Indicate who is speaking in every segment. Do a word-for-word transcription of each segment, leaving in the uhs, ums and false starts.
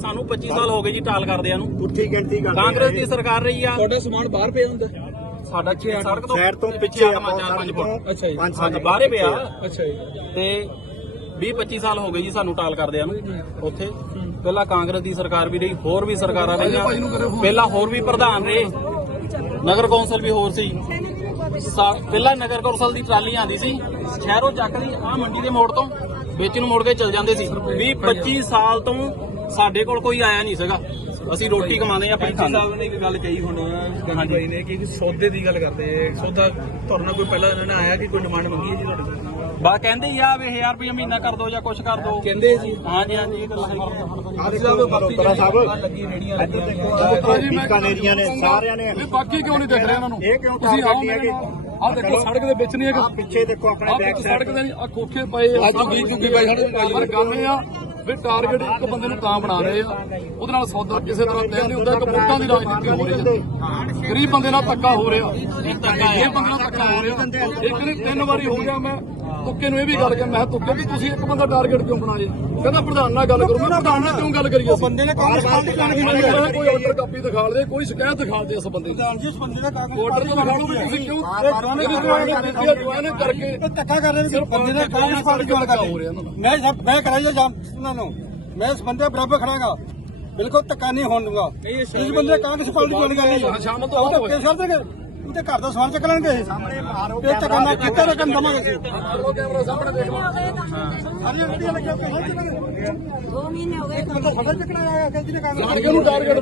Speaker 1: ਸਾਨੂੰ पच्चीस साल हो गए जी टाल करदिਆਂ ਨੂੰ।
Speaker 2: ਉੱਠੀ ਗਿਣਤੀ ਕਰਦੇ
Speaker 1: ਕਾਂਗਰਸ ਦੀ ਸਰਕਾਰ ਰਹੀ ਆ।
Speaker 3: ਤੁਹਾਡਾ ਸਮਾਨ ਬਾਹਰ ਪਿਆ ਹੁੰਦਾ
Speaker 1: ਸਾਡਾ ਸੜਕ ਤੋਂ
Speaker 2: ਸ਼ਹਿਰ ਤੋਂ ਪਿੱਛੇ
Speaker 1: ਆਪਾਂ ਚਾਰ ਪੰਜ ਫੁੱਟ
Speaker 3: ਅੱਛਾ ਜੀ
Speaker 1: ਹਾਂਜੀ ਬਾਹਰੇ ਪਿਆ।
Speaker 3: ਅੱਛਾ ਜੀ
Speaker 1: ਤੇ ਵੀਹ ਪੱਚੀ ਸਾਲ ਹੋ ਗਏ ਜੀ ਸਾਨੂੰ ਟਾਲ ਕਰਦਿਆਂ ਨੂੰ। ਉੱਥੇ ਪਹਿਲਾਂ ਕਾਂਗਰਸ ਦੀ ਸਰਕਾਰ ਵੀ ਰਹੀ, ਹੋਰ ਵੀ ਸਰਕਾਰਾਂ ਰਹੀਆਂ, ਪਹਿਲਾਂ ਹੋਰ ਵੀ ਪ੍ਰਧਾਨ ਰਹੇ, ਨਗਰ ਕੌਂਸਲ ਵੀ ਹੋਰ ਸੀ। ਪਹਿਲਾਂ ਨਗਰ ਕੌਂਸਲ ਦੀ ਟਰਾਲੀ ਆਂਦੀ ਸੀ ਸ਼ਹਿਰੋਂ ਚੱਕਦੀ ਆ ਮੰਡੀ ਦੇ ਮੋੜ ਤੋਂ ਵਿੱਚ ਨੂੰ ਮੁੜ ਕੇ ਚਲ ਜਾਂਦੇ ਸੀ। ਵੀਹ ਪੱਚੀ ਸਾਲ ਤੋਂ ਸਾਡੇ ਕੋਲ ਕੋਈ ਆਇਆ ਨਹੀਂ ਸੀਗਾ। ਅਸੀਂ ਰੋਟੀ ਕਮਾਉਂਦੇ ਆ।
Speaker 3: ਪੰਚੀ ਸਾਹਿਬ ਨੇ ਇੱਕ ਗੱਲ ਕਹੀ ਹੁਣ ਗਾਂਧੀ ਭਾਈ ਨੇ ਕਿ ਸੌਦੇ ਦੀ ਗੱਲ ਕਰਦੇ ਸੌਦਾ ਤੁਹਾਡੇ ਨਾਲ ਕੋਈ ਪਹਿਲਾਂ ਇਹਨਾਂ ਨੇ ਆਇਆ ਕਿ ਕੋਈ ਡਿਮਾਂਡ ਮੰਗੀ ਹੈ ਜੀ ਤੁਹਾਡੇ ਕੋਲ?
Speaker 1: ਬਾ ਕਹਿੰਦੇ ਹੀ ਆ ਵੀ ਹਜ਼ਾਰ ਰੁਪਏ ਮਹੀਨਾ ਕਰ ਦੋ ਜਾਂ ਕੁਛ ਕਰ ਦੋ
Speaker 3: ਕਹਿੰਦੇ ਜੀ
Speaker 1: ਹਾਂਜੀ ਹਾਂਜੀ ਇਹ ਗੱਲਾਂ
Speaker 3: ਅੱਜ ਸਾਹਿਬ ਬਾਕੀ ਲੱਗੀ ਰੇੜੀਆਂ ਲੱਗੀਆਂ
Speaker 2: ਬੀਕਾਨੇਰੀਆਂ ਨੇ ਸਾਰਿਆਂ ਨੇ
Speaker 4: ਬਾਕੀ ਕਿਉਂ ਨਹੀਂ ਦਿਖ ਰਿਹਾ ਇਹਨਾਂ ਨੂੰ?
Speaker 2: ਇਹ ਕਿਉਂ ਟਾਲ ਕਰਦੀ ਹੈ ਕਿ
Speaker 4: ਆਹ ਦੇਖੋ ਸੜਕ ਦੇ ਵਿੱਚ ਨਹੀਂ ਹੈਗਾ,
Speaker 2: ਪਿੱਛੇ ਦੇਖੋ ਆਪਣੇ
Speaker 4: ਆਹ
Speaker 2: ਬੈਕ
Speaker 4: ਸੜਕ ਦੇ ਨਹੀਂ ਆ ਖੋਖੇ ਪਏ ਆ, ਝੁੱਗੀ ਝੁੱਗੀ ਪਈ ਸਾਡੇ। ਪਰ ਗੱਲ ਇਹ ਆ ਵੀ ਟਾਰਗੇਟ ਇੱਕ ਬੰਦੇ ਨੂੰ ਤਾਂ ਬਣਾ ਰਹੇ ਆ, ਉਹਦੇ ਨਾਲ ਸੌਦਾ ਕਿਸੇ ਤਰ੍ਹਾਂ ਤੈਅ ਨਹੀਂ ਹੁੰਦਾ। ਇੱਕ ਵੋਟਾਂ ਦੀ ਰਾਜਨੀਤੀ ਹੋ ਰਹੀ ਹੈ, ਗਰੀਬ ਬੰਦੇ ਨਾਲ ਧੱਕਾ ਹੋ ਰਿਹਾ, ਇਹ ਬੰਦੇ ਨਾਲ ਧੱਕਾ ਹੋ ਰਿਹਾ। ਇੱਕ ਨਹੀਂ ਤਿੰਨ ਵਾਰੀ ਹੋ ਗਿਆ। ਮੈਂ ਤੁੱਕੇ ਨੂੰ ਇਹ ਵੀ ਗੱਲ ਕਿਹਾ, ਮੈਂ ਤੁੱਕੇ ਵੀ ਤੁਸੀਂ ਇੱਕ ਬੰਦਾ ਟਾਰਗੇਟ ਕਿਉਂ ਬਣਾਏ? ਕਹਿੰਦਾ ਪ੍ਰਧਾਨ ਨਾਲ ਗੱਲ ਕਰੋ। ਮੈਂ ਪ੍ਰਧਾਨ ਨਾਲ ਕਿਉਂ ਗੱਲ ਕਰੀਏ? ਬੰਦੇ ਨੇ ਕਾਂਗਰਸ ਪਾਰਟੀ ਨਾਲ ਕੋਈ ਆਰਡਰ ਕਾਪੀ ਦਿਖਾ ਦੇ, ਕੋਈ ਸ਼ਿਕਾਇਤ ਦਿਖਾ ਦੇ ਇਸ ਬੰਦੇ ਦੀ।
Speaker 3: ਜਿਸ ਬੰਦੇ ਦਾ ਕਾਗਜ਼
Speaker 4: ਆਰਡਰ ਦਿਖਾ ਦਿਓ ਵੀ ਤੁਸੀਂ ਕਿਉਂ ਜੁਆਇਨ ਕਰਕੇ
Speaker 3: ਧੱਕਾ ਕਰ ਰਹੇ ਨੇ। ਸਿਰਫ ਬੰਦੇ ਨੇ ਕਾਂਗਰਸ ਪਾਰਟੀ ਨਾਲ ਕਰ
Speaker 4: ਹੋ ਰਿਹਾ ਇਹਨਾਂ ਦਾ।
Speaker 3: ਮੈਂ ਮੈਂ ਕਰਾਈਆ ਜਾਂ ਉਹਨਾਂ ਨੂੰ ਮੈਂ ਇਸ ਬੰਦੇ ਬਰਾਬਰ ਖੜਾਂਗਾ, ਬਿਲਕੁਲ ਧੱਕਾ ਨਹੀਂ ਹੋਣ ਦੂੰਗਾ। ਇਸ ਬੰਦੇ ਕਾਂਗਰਸ ਪਾਰਟੀ ਨਾਲ ਗੱਲ
Speaker 4: ਸ਼ਾਮ ਤੋਂ
Speaker 3: ਨਹੀਂ ਧੱਕੇ ਛੱਡ ਦੇਗੇ, ਉਹਦੇ ਘਰ ਦਾ ਸਵਾਲ ਚੱਕ ਲੈਣਗੇ। ਇਹ ਧੱਕਾ ਨਾ ਕੀਤਾ ਰਕਮ ਦਵਾਂਗੇ ਅਸੀਂ।
Speaker 4: ਕੈਮਰਾ ਸਾਹਮਣੇ ਦੇਖ ਲਓ।
Speaker 3: ਸਾਰੀਆਂ ਗੱਡੀਆਂ ਲੱਗੀਆਂ ਪਈਆਂ
Speaker 5: दो महीने हो गए।
Speaker 3: ਇੱਕ ਬੰਦਾ ਫਸਲ ਚੱਕਣਾ ਆਇਆ ਕਿ ਜਿਹਨੇ ਕਾਂਗਰਸ
Speaker 4: ਜਾਣ ਕੇ ਉਹਨੂੰ ਟਾਰਗੇਟ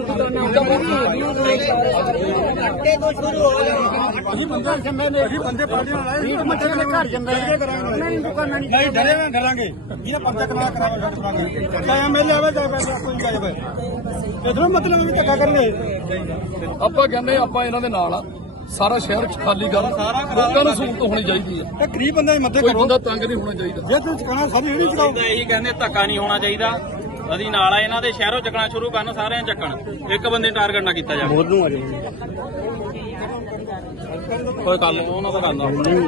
Speaker 3: ਅਸੀਂ ਬੰਦੇ ਜੰਮੇ ਨੇ, ਅਸੀਂ ਬੰਦੇ ਪਾਰਟੀ ਨਾਲ ਆਏ ਸੀ। ਬੰਦੇ ਦੇ ਘਰ ਜੰਮੇ ਨਹੀਂ ਦੁਕਾਨਾਂ ਨਹੀਂ ਡਰੇ ਮੈਂ ਕਰਾਂਗੇ ਜਿਹਨੇ ਪਰਚਾ ਕਰਾ ਕਰਾਵਾ ਕਰਾਂਗੇ। ਚਾਹੇ ਐਮਐਲਏ ਆਵੇ ਚਾਹੇ ਪੈਸਾ ਕੋਈ ਜਾਵੇ, ਇਧਰੋਂ ਮਤਲਬ ਵੀ ਧੱਕਾ ਕਰਨੇ।
Speaker 4: ਆਪਾਂ ਕਹਿੰਦੇ ਆਪਾਂ ਇਹਨਾਂ ਦੇ ਨਾਲ ਆ। ਸਾਰਾ ਸ਼ਹਿਰ ਖਾਲੀ ਕਰ, ਲੋਕਾਂ ਨੂੰ ਸਹੂਲਤ ਹੋਣੀ ਚਾਹੀਦੀ ਹੈ।
Speaker 3: ਇਹ ਗਰੀਬ ਬੰਦੇ ਦੀ ਮਦਦ
Speaker 4: ਕੋਈ
Speaker 3: ਕਰੋ।
Speaker 4: ਬੰਦਾ ਤੰਗ ਨਹੀਂ ਹੋਣਾ ਚਾਹੀਦਾ।
Speaker 3: ਜੇ ਤੁਸੀਂ ਚਕਾਣਾ ਸਾਰੀ ਜਿਹੜੀ ਚਕਾਓ।
Speaker 1: ਇਹੀ ਕਹਿੰਦੇ ਧੱਕਾ ਨਹੀਂ ਹੋਣਾ ਚਾਹੀਦਾ। ਅਸੀਂ ਨਾਲ ਆ ਇਹਨਾਂ ਦੇ ਸ਼ਹਿਰੋਂ ਚੱਕਣਾ ਸ਼ੁਰੂ ਕਰਨ, ਸਾਰਿਆਂ ਚੱਕਣ, ਇੱਕ ਬੰਦੇ ਟਾਰਗੇਟ ਨਾ ਕੀਤਾ ਜਾਵੇ।
Speaker 2: ਮੋਦ ਨੂੰ ਆ ਜਾਓ।
Speaker 1: ਕੋਈ ਗੱਲ ਉਹਨਾਂ ਦਾ ਕਰਨਾ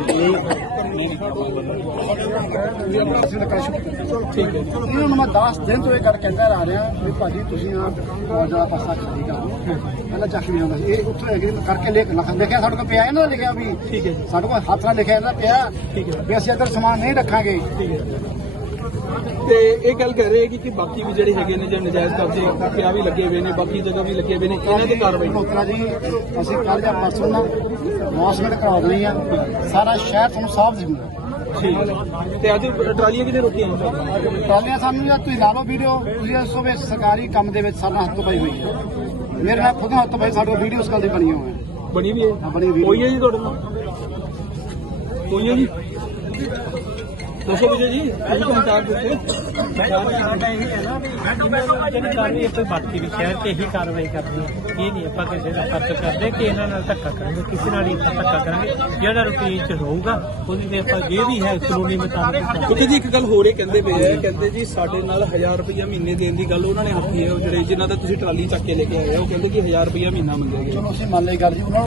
Speaker 4: ਠੀਕ ਹੈ। ਇਹਨਾਂ ਨੂੰ ਮੈਂ ਦਸ ਦਿਨ ਤੋਂ ਇਹ ਗੱਲ ਕਹਿੰਦਾ ਆ ਰਿਹਾ ਵੀ ਭਾਜੀ ਤੁਸੀਂ ਆ ਬਹੁਤ ਜ਼ਿਆਦਾ ਪਾਸਾ ਖਾਲੀ ਕਰੋ। ਪਹਿਲਾਂ ਚੱਕ ਨਹੀਂ ਆਉਂਦਾ ਸੀ, ਇਹ ਉੱਥੋਂ ਐਗਰੀਮੈਂਟ ਕਰਕੇ ਲਿਖ ਲਿਖਿਆ ਸਾਡੇ ਕੋਲ ਪਿਆ, ਇਹਨਾਂ ਦਾ ਲਿਖਿਆ ਵੀ
Speaker 3: ਠੀਕ ਹੈ
Speaker 4: ਸਾਡੇ ਕੋਲ ਹੱਥ ਨਾਲ ਲਿਖਿਆ ਇਹਨਾਂ ਦਾ ਪਿਆ
Speaker 3: ਠੀਕ ਹੈ
Speaker 4: ਵੀ ਅਸੀਂ ਇੱਧਰ ਸਮਾਨ ਨਹੀਂ ਰੱਖਾਂਗੇ।
Speaker 3: ਠੀਕ ਹੈ। ਤੇ ਇਹ ਗੱਲ ਕਹਿ ਰਹੇ ਕਿ ਬਾਕੀ ਵੀ ਜਿਹੜੇ ਹੈਗੇ ਨੇ, ਜੇ ਨਜਾਇਜ਼ ਕਬਜ਼ੇ ਪਿਆ ਵੀ ਲੱਗੇ ਹੋਏ ਨੇ, ਬਾਕੀ ਜਗ੍ਹਾ ਵੀ ਲੱਗੇ ਹੋਏ ਨੇ, ਇਹਨਾਂ ਦੀ ਕਾਰਵਾਈ
Speaker 4: ਮੋਤਰਾ ਜੀ ਅਸੀਂ ਕੱਲ ਜਾਂ ਪਰਸੋਂ ਨਾ ਅਨਾਉਂਸਮੈਂਟ ਕਰਾ ਦੇਣੀ ਆ। ਸਾਰਾ ਸ਼ਹਿਰ ਤੁਹਾਨੂੰ ਸਾਫ਼ ਦਿਖੂਗਾ।
Speaker 3: ਠੀਕ ਹੈ। ਤੇ ਅੱਜ ਟਰਾਲੀਆਂ ਕਿਹਨੇ ਰੋਕੀਆਂ?
Speaker 4: ਟਰਾਲੀਆਂ ਸਾਨੂੰ ਜਾਂ ਤੁਸੀਂ ਲਾ ਲਓ ਵੀਡੀਓ, ਤੁਸੀਂ ਦੱਸੋ ਵੀ ਸਰਕਾਰੀ ਕੰਮ ਦੇ ਵਿੱਚ ਸਾਡਾ ਹੱਥ ਪਾਈ ਹੋਈ ਹੈ। ਮੇਰੇ ਨਾਲ ਖੁਦ ਹੱਥ ਪਾਈ, ਸਾਡੇ ਵੀਡੀਓ ਉਸ ਗੱਲ ਦੀ ਬਣੀ ਹੋਈ ਹੈ।
Speaker 3: ਬਣੀ ਵੀ
Speaker 4: ਹਾਂ,
Speaker 3: ਹੈ।
Speaker 4: ਬਣੀ ਵੀ
Speaker 3: ਹੋਈ ਹੈ ਜੀ ਤੁਹਾਡੇ ਨਾਲ? ਹੋਈ ਹੈ ਜੀ। ਦੱਸੋ ਵਿਜੇ ਜੀ, ਤੁਸੀਂ ਕੰਟੈਕਟ ਦਿੱਤੇ।
Speaker 6: ਸਾਡਾ ਇਹ ਹੈ ਨਾ ਵੀ ਜਿਹੜੀ ਕਾਰਵਾਈ ਕੋਈ ਬਾਕੀ ਵੀ ਸ਼ਹਿਰ ਤੇ ਹੀ ਕਾਰਵਾਈ ਕਰਨੀ ਹੈ। ਇਹ ਨਹੀਂ ਆਪਾਂ ਕਿਸੇ ਦਾ ਫਰਕ ਕਰਦੇ ਕਿ ਇਹਨਾਂ ਨਾਲ ਧੱਕਾ ਕਰਾਂਗੇ, ਕਿਸੇ ਨਾਲ ਹੀ ਧੱਕਾ ਕਰਾਂਗੇ। ਜਿਹੜਾ ਰੁਟੀਨ ਚ ਹੋਊਗਾ ਉਹਦੀ ਤੇ ਆਪਾਂ ਜੇ ਵੀ ਹੈ ਕਾਨੂੰਨੀ ਮੁਤਾਬਕ।
Speaker 3: ਕਿਉਂਕਿ ਜੀ ਇੱਕ ਗੱਲ ਹੋਰ ਇਹ ਕਹਿੰਦੇ ਪਏ ਆ, ਕਹਿੰਦੇ ਜੀ ਸਾਡੇ ਨਾਲ ਹਜ਼ਾਰ ਰੁਪਇਆ ਮਹੀਨੇ ਦੇਣ ਦੀ ਗੱਲ ਉਹਨਾਂ ਨੇ ਆਖੀ ਹੈ। ਉਹ ਜਿਹੜੇ ਜਿਨ੍ਹਾਂ ਦਾ ਤੁਸੀਂ ਟਰਾਲੀ ਚੱਕ ਕੇ ਲੈ ਕੇ ਆਏ ਹੋ, ਉਹ ਕਹਿੰਦੇ ਕਿ ਹਜ਼ਾਰ ਰੁਪਇਆ ਮਹੀਨਾ ਮੰਗਿਆ ਗਿਆ।
Speaker 4: ਚਲੋ ਅਸੀਂ ਮੰਨ ਲਈ ਗੱਲ ਜੀ। ਉਹਨਾਂ